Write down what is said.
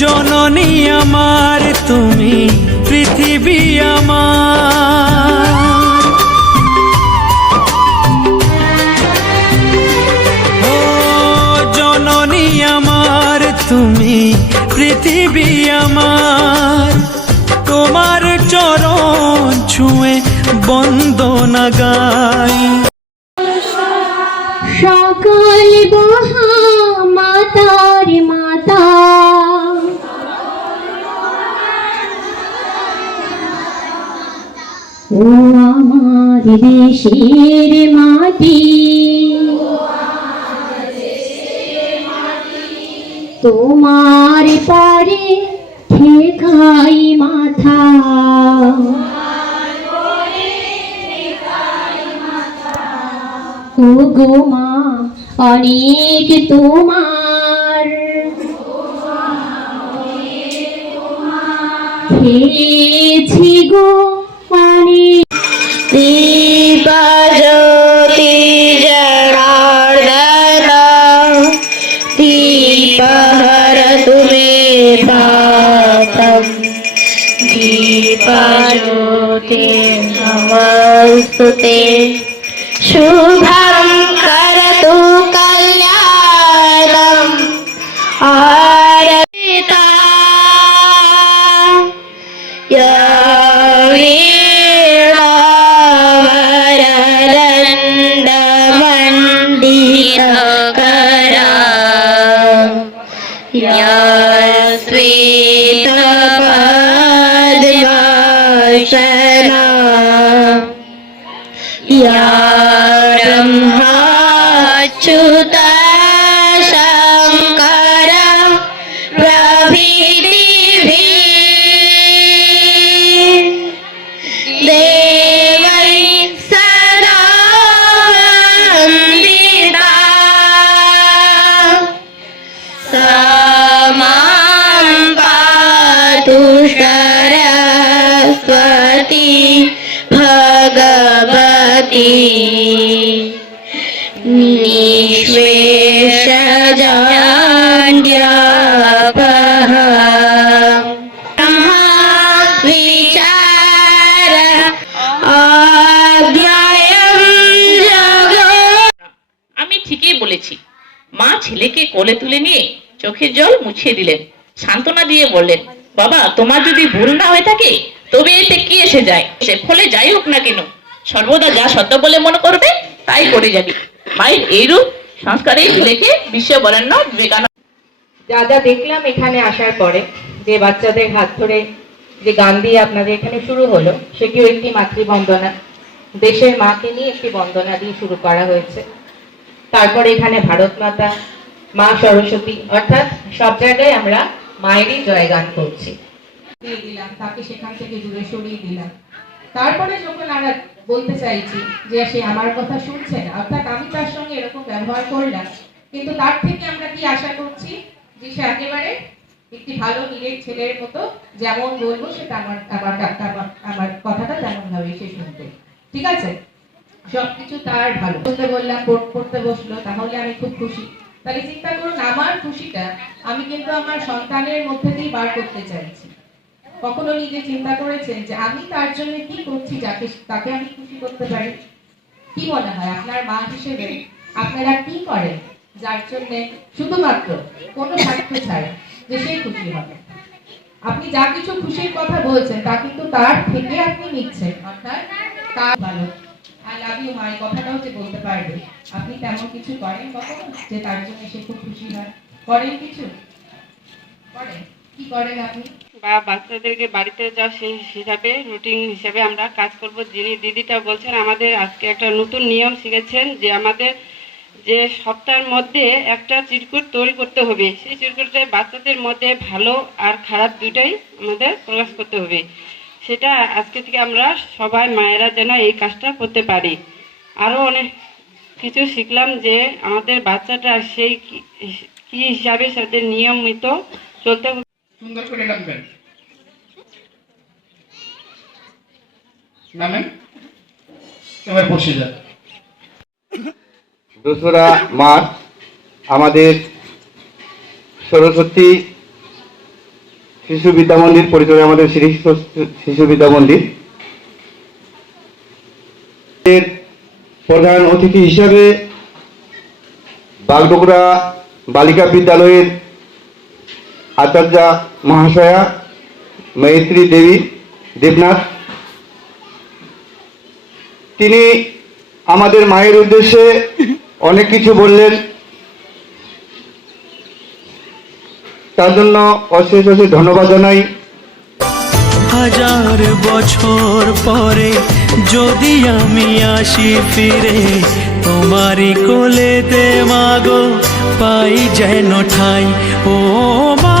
জননী আমার, তুমি পৃথিবী আমার। ও জননী আমার, তুমি পৃথিবী আমার। তোমার চরণ ছুঁয়ে বন্দনা গাই। সকাল বহা ও আমার দেশের মাটি। তোমার পরে ঠেকাই মাথা। ও গো মা, অনেক তোমার। খেয়েছি গো दीपज्योतिर्नमस्तु ते शुभं करतु कल्याणम्। आरता वीणावरदण्डमण्डित या ब्रह्माच्युता शङ्कर प्रभृतिभिः। सरस्वती বলেছি। মা ছেলেকে কোলে তুলে নিয়ে চোখের জল মুছিয়ে দিলেন, সান্ত্বনা দিয়ে বললেন, বাবা, তোমার যদি ভুল না হয়ে থাকে, তবে এতে কি এসে যায়? সে ফলে যাই হোক না কেন। সর্বদা যা সত্য বলে মনে করবে তাই করে যাবি। মায়ের এইরূপ সংস্কারে ছেলেকে বিশ্ব বরেণ্য বিবেকানন্দ। যা যা দেখলাম এখানে আসার পরে যে বাচ্চাদের হাত ধরে যে গান দিয়ে আপনাদের এখানে শুরু হলো সেটিও একটি মাতৃবন্দনা। দেশের মাকে নিয়ে একটি বন্দনা দিয়ে শুরু করা হয়েছে। তারপরে এখানে ভারত মাতা মা সরস্বতী অর্থাৎ সব জায়গায় আমরা মায়েরই জয়গান করছি। দিয়ে দিলাম তাকে সেখান থেকে দূরে সরিয়ে দিলাম। তারপরে যখন আমরা বলতে চাইছি যে সে আমার কথা শুনছে না, অর্থাৎ আমি তার সঙ্গে এরকম ব্যবহার করলাম, কিন্তু তার থেকে আমরা কি আশা করছি যে সে একেবারে একটি ভালো নিজের ছেলের মতো যেমন বলব সেটা আমার আমার আমার কথাটা তেমন ভাবে সে শুনবে। ঠিক আছে? সবকিছু তার ভালো। বলতে বললাম, পড়- পড়তে বসল, তাহলে আমি খুব খুশি। তাহলে চিন্তা করুন, আমার খুশিটা আমি কিন্তু আমার সন্তানের মধ্যে দিয়ে বার করতে চাইছি। কখনো নিজে চিন্তা করেছেন যে আমি তার জন্য কি করছি যাকে তাকে আমি খুশি করতে পারি? কি মনে হয় আপনার মা হিসেবে আপনারা কি করেন যার জন্য শুধুমাত্র কোনো স্বার্থ ছাড়া যে সে খুশি হবে? আপনি যা কিছু খুশির কথা বলছেন, তা কিন্তু তার থেকে আপনি নিচ্ছেন, অর্থাৎ তার ভালো। আই লাভ ইউ মাই কথাটাও যে বলতে পারবে। আপনি তেমন কিছু করেন কখনো যে তার জন্য সে খুব খুশি হয়? করেন কিছু? করেন। কি করেন আপনি? বা বাচ্চাদেরকে বাড়িতে যা সেই হিসাবে রুটিন হিসাবে আমরা কাজ করব। যিনি দিদিটা বলছেন, আমাদের আজকে একটা নতুন নিয়ম শিখেছেন যে আমাদের যে সপ্তাহের মধ্যে একটা চিরকুট তৈরি করতে হবে। সেই চিরকুটে বাচ্চাদের মধ্যে ভালো আর খারাপ দুটাই আমাদের প্রকাশ করতে হবে। সেটা আজকে থেকে আমরা সবাই মায়েরা যেন এই কাজটা করতে পারি। আরও অনেক কিছু শিখলাম যে আমাদের বাচ্চাটা সেই কি- হিসাবে সাথে নিয়মিত চলতে সুন্দর করে রাখবেন নামেন? এবার বসে যান। দোসরা মার্চ আমাদের সরস্বতী শিশু বিদ্যা মন্দির পরিচয় আমাদের শ্রী শিশু বিদ্যা মন্দির। প্রধান অতিথি হিসাবে বাগডোগরা বালিকা বিদ্যালয়ের আচার্যা মহাশয়া মৈত্রী দেবী দেবনাথ। তিনি আমাদের মায়ের উদ্দেশ্যে অনেক কিছু বললেন। তার জন্য অশেষ অশেষ ধন্যবাদ জানাই। হাজার বছর পরে যদি আমি আসি ফিরে, তোমারই কোলেতে মাগো, পাই যেন ঠাই। ও মা